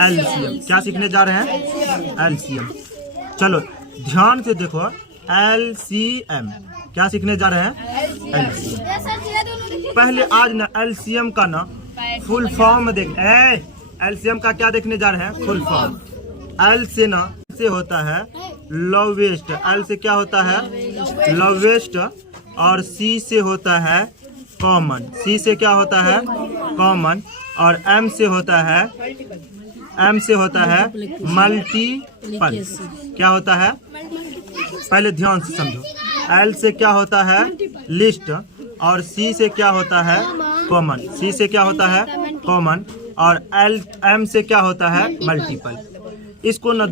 LCM. क्या सीखने जा रहे हैं? एलसीएम। चलो ध्यान से देखो, एलसीएम क्या सीखने जा रहे हैं? एलसीएम। पहले आज ना एलसीएम का ना फुल फॉर्म देख। एलसीएम का क्या देखने जा रहे हैं? Full form. एल से ना से होता है लोवेस्ट। एल से क्या होता है? लोवेस्ट। और सी से होता है कॉमन। सी से क्या होता है? कॉमन। और एम से होता है मल्टीपल। क्या होता है? पहले ध्यान से समझो। एल से क्या होता है? लिस्ट। और सी से क्या होता है? कॉमन। सी से क्या होता है? कॉमन। और एम से क्या होता है? मल्टीपल। इसको ना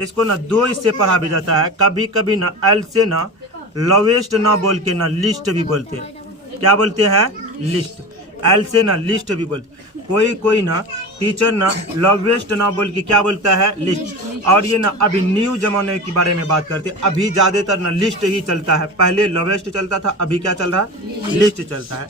इसको ना दो इससे पढ़ा भी जाता है। कभी कभी ना एल से ना लोवेस्ट ना बोल के ना लिस्ट भी बोलते हैं। क्या बोलते हैं? लिस्ट। एल से ना लिस्ट भी बोलते। कोई ना टीचर ना लोवेस्ट ना बोल के क्या बोलता है? लिस्ट। और ये ना अभी न्यू जमाने के बारे में बात करते हैं। अभी ज्यादातर ना लिस्ट ही चलता है। पहले लोवेस्ट चलता था, अभी क्या चल रहा है? लिस्ट चलता है।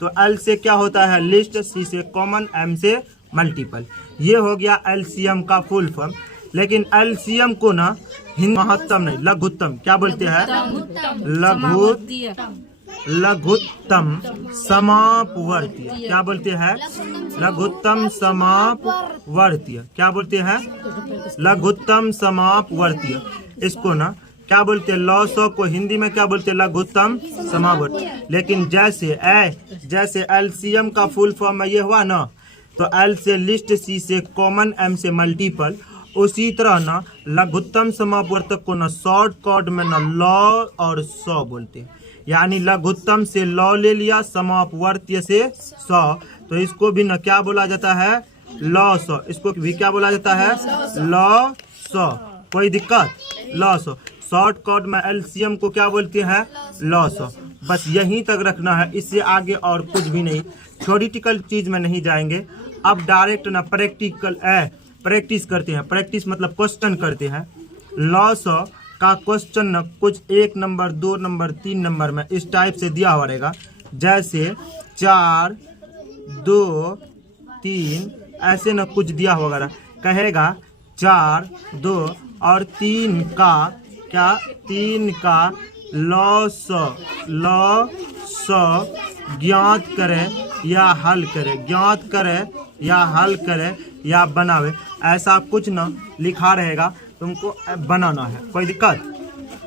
तो एल से क्या होता है? लिस्ट। सी से कॉमन। एम से मल्टीपल। ये हो गया एलसीएम का फुल फॉर्म। लेकिन एलसीएम को ना महत्तम नहीं, लघुत्तम क्या बोलते हैं? लघुत्तम समापवर्तीय। क्या बोलते हैं? लघुत्तम समापवर्तीय। क्या बोलते हैं? लघुत्तम समापवर्तीय। इसको ना क्या बोलते हैं? लॉसो को हिंदी में क्या बोलते हैं? लघुत्तम समापवर्तीय। लेकिन जैसे एलसीएम का फुल फॉर्म में ये हुआ ना, तो एल से लिस्ट, सी से कॉमन, एम से मल्टीपल। उसी तरह ना लघुत्तम समापवर्तक को ना शॉर्टकट में ना लॉ और सौ बोलते हैं। यानी लघुत्तम से लॉ ले लिया, समापवर्त्य से सौ, तो इसको भी ना क्या बोला जाता है? लॉ सौ। इसको भी क्या बोला जाता है? लॉ सौ। कोई दिक्कत? लॉ सौ। शॉर्टकट में एलसीएम को क्या बोलते हैं? लॉ सौ। बस यहीं तक रखना है, इससे आगे और कुछ भी नहीं। थ्योरेटिकल चीज में नहीं जाएंगे। अब डायरेक्ट ना प्रैक्टिस करते हैं। प्रैक्टिस मतलब क्वेश्चन करते हैं। लॉ सौ का क्वेश्चन ना कुछ 1 नंबर, 2 नंबर, 3 नंबर में इस टाइप से दिया हुआ रहेगा। जैसे 4, 2, 3 ऐसे ना कुछ दिया होगा। कहेगा 4, 2 और 3 का क्या? 3 का लॉ सौ ज्ञात करे या हल करे। ज्ञात करे या हल करे या बनावे, ऐसा कुछ ना लिखा रहेगा, तुमको बनाना है। कोई दिक्कत?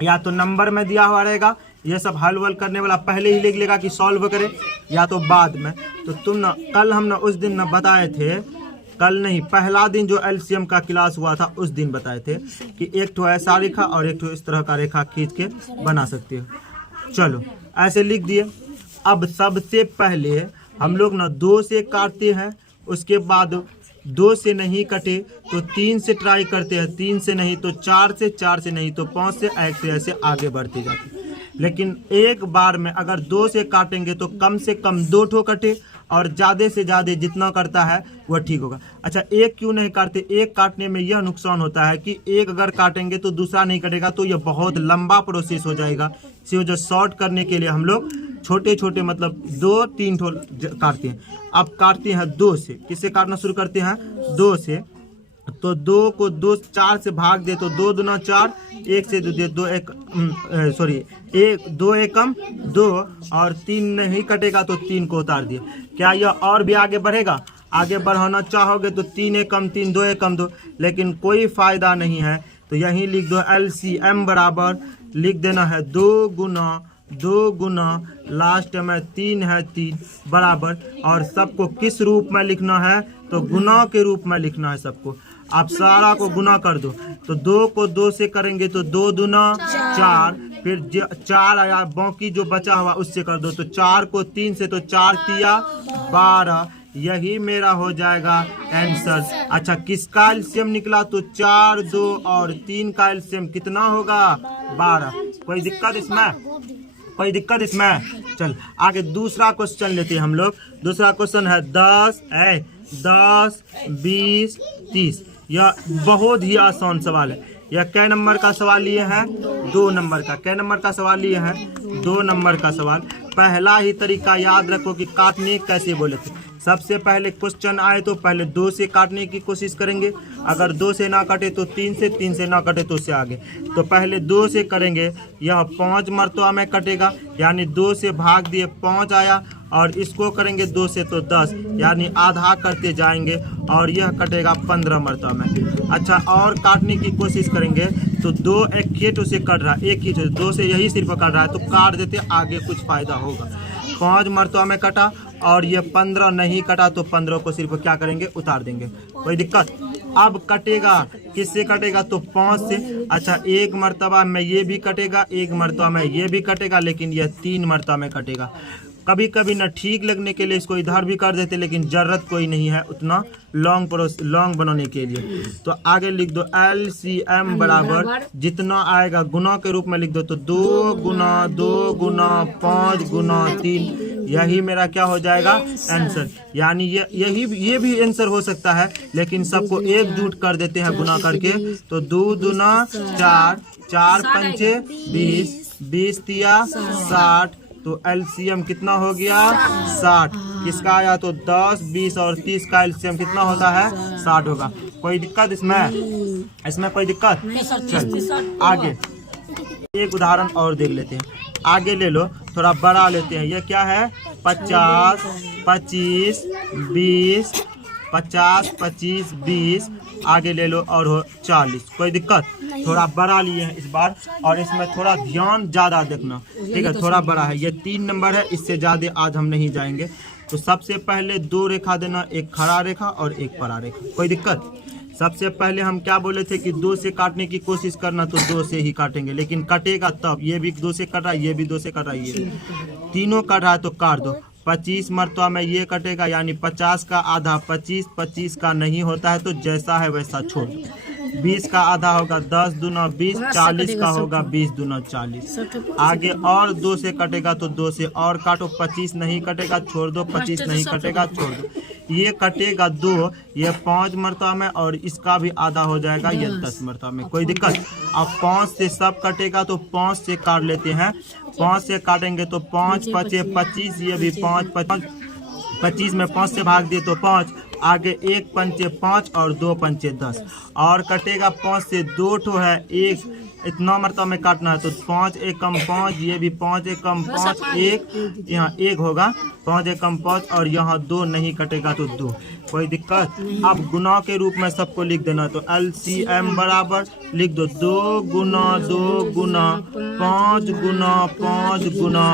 या तो नंबर में दिया हुआ रहेगा, ये सब हल वल करने वाला पहले ही लिख लेगा कि सॉल्व करे, या तो बाद में। तो तुम ना कल हम ना उस दिन ना बताए थे, कल नहीं पहला दिन जो एलसीएम का क्लास हुआ था उस दिन बताए थे कि एक तो ऐसा रेखा और एक तो इस तरह का रेखा खींच के बना सकते हो। चलो ऐसे लिख दिए। अब सबसे पहले हम लोग ना 2 से काटते हैं, उसके बाद 2 से नहीं कटे तो 3 से ट्राई करते हैं, 3 से नहीं तो 4 से, 4 से नहीं तो 5 से, ऐसे आगे बढ़ते जाते हैं। लेकिन एक बार में अगर 2 से काटेंगे तो कम से कम 2 ठो कटे, और ज़्यादा से ज़्यादा जितना करता है वह ठीक होगा। अच्छा, एक क्यों नहीं काटते? एक काटने में यह नुकसान होता है कि एक अगर काटेंगे तो दूसरा नहीं कटेगा, तो यह बहुत लंबा प्रोसेस हो जाएगा। इसी जो शॉर्ट करने के लिए हम लोग छोटे छोटे मतलब 2-3 ठो काटते हैं। अब काटते हैं 2 से। किससे काटना शुरू करते हैं? 2 से। तो 2 को 2 4 से भाग दे तो 2 दूना 4, 1 से 2 दे 2 1 2 एकम 2, और 3 नहीं कटेगा तो 3 को उतार दिए। क्या यह और भी आगे बढ़ेगा? आगे बढ़ाना चाहोगे तो 3 एकम 3, 2 एकम 2, लेकिन कोई फायदा नहीं है। तो यहीं लिख दो एलसीएम बराबर लिख देना है 2 गुना लास्ट में 3 है 3 बराबर। और सबको किस रूप में लिखना है? तो गुना के रूप में लिखना है सबको। आप सारा को गुना कर दो। तो 2 को 2 से करेंगे तो 2 दूना 4, फिर 4 आया, बाकी जो बचा हुआ उससे कर दो। तो 4 को 3 से तो 4 तिया 12, यही मेरा हो जाएगा आंसर। अच्छा, किसका एलसीएम निकला? तो 4, 2 और 3 का एलसीएम कितना होगा? 12। कोई दिक्कत इसमें? कोई दिक्कत इसमें? चल आगे दूसरा क्वेश्चन लेते हैं हम लोग। दूसरा क्वेश्चन है 10, 20, 30। यह बहुत ही आसान सवाल है। यह कै नंबर का सवाल लिए हैं? 2 नंबर का। कै नंबर का सवाल लिए हैं? 2 नंबर का सवाल। पहला ही तरीका याद रखो कि काटने कैसे बोले थे। सबसे पहले क्वेश्चन आए तो पहले 2 से काटने की कोशिश करेंगे, अगर 2 से ना कटे तो 3 से, 3 से ना कटे तो उससे आगे। तो पहले 2 से करेंगे, यह 5 मरतबा में कटेगा, यानी 2 से भाग दिए 5 आया, और इसको करेंगे 2 से तो 10, यानी आधा करते जाएंगे और यह कटेगा 15 मरतबा में। अच्छा, और काटने की कोशिश करेंगे तो 2 एक खेत उसे कट रहा है, एक ही 2 से यही सिर्फ कट रहा है तो काट देते, आगे कुछ फायदा होगा। 5 मरतबा में कटा और ये 15 नहीं कटा तो 15 को सिर्फ क्या करेंगे, उतार देंगे, कोई दिक्कत। अब कटेगा किससे कटेगा तो 5 से। अच्छा, 1 मरतबा में ये भी कटेगा, 1 मरतबा में ये भी कटेगा, लेकिन यह 3 मरतबा में कटेगा। कभी कभी ना ठीक लगने के लिए इसको इधर भी कर देते, लेकिन जरूरत कोई नहीं है उतना लॉन्ग बनाने के लिए। तो आगे लिख दो LCM बराबर जितना आएगा गुना के रूप में लिख दो, तो 2 गुना 2 गुना 5 गुना 3, यही मेरा क्या हो जाएगा आंसर। यानी ये भी आंसर हो सकता है, लेकिन सबको एकजुट कर देते हैं गुना करके। तो 2 दूना 4, 4 पंचे 20, 20 तिया 60, तो LCM कितना हो गया 60। किसका आया तो 10, 20 और 30 का LCM कितना होता है 60 होगा। कोई दिक्कत इसमें कोई दिक्कत? चल आगे एक उदाहरण और देख लेते हैं। आगे ले लो, थोड़ा बड़ा लेते हैं। ये क्या है 50, 25, 20, 50, 25, 20, आगे ले लो और हो 40। कोई दिक्कत? थोड़ा बड़ा लिए हैं इस बार, और इसमें थोड़ा ध्यान ज़्यादा देखना, ठीक है। थोड़ा बड़ा है, ये 3 नंबर है, इससे ज़्यादा आज हम नहीं जाएंगे। तो सबसे पहले 2 रेखा देना, एक खड़ा रेखा और एक परा रेखा। कोई दिक्कत? सबसे पहले हम क्या बोले थे कि 2 से काटने की कोशिश करना, तो 2 से ही काटेंगे, लेकिन कटेगा तब। ये भी 2 से कट रहा है, ये भी 2 से कट रहा है, ये तीनों कट रहा है तो काट दो। 25 मरतबा में ये कटेगा, यानी 50 का आधा 25, 25 का नहीं होता है तो जैसा है वैसा छोड़ दो। 20 का आधा होगा 10 दूना 20, 40 का होगा 20 दूना 40। आगे और 2 से कटेगा तो 2 से और काटो, 25 नहीं कटेगा छोड़ दो, 25 नहीं कटेगा छोड़ दो। ये कटेगा 2, ये 5 मरतबा में, और इसका भी आधा हो जाएगा ये 10 मरतबा में। कोई दिक्कत? अब 5 से सब कटेगा तो 5 से काट लेते हैं। 5 से काटेंगे तो 5 पचे 25, ये भी 5 25 में 5 से भाग दिए तो 5, आगे 1 पंचे 5 और 2 पंचे 10, और कटेगा 5 से 2 ठो है, 1 इतना मरतबा में काटना है तो 5 एकम 5, ये भी 5 एकम 5, 1 यहाँ 1 होगा, 5 एकम 5, और यहाँ 2 नहीं कटेगा तो 2। कोई दिक्कत? अब गुना के रूप में सबको लिख देना, तो LCM बराबर लिख दो 2 गुना 2 गुना 5 गुना 5 गुना,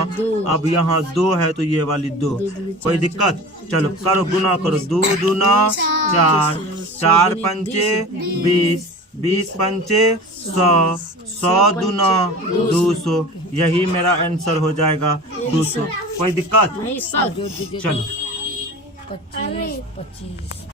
अब यहाँ 2 है तो ये वाली 2। कोई दिक्कत? चलो करो, गुना करो, 2 दूना 4, 4 पंचे 20, 20 पंचे 100, 100 दूना 200, यही मेरा आंसर हो जाएगा 200। कोई दिक्कत? चलो 25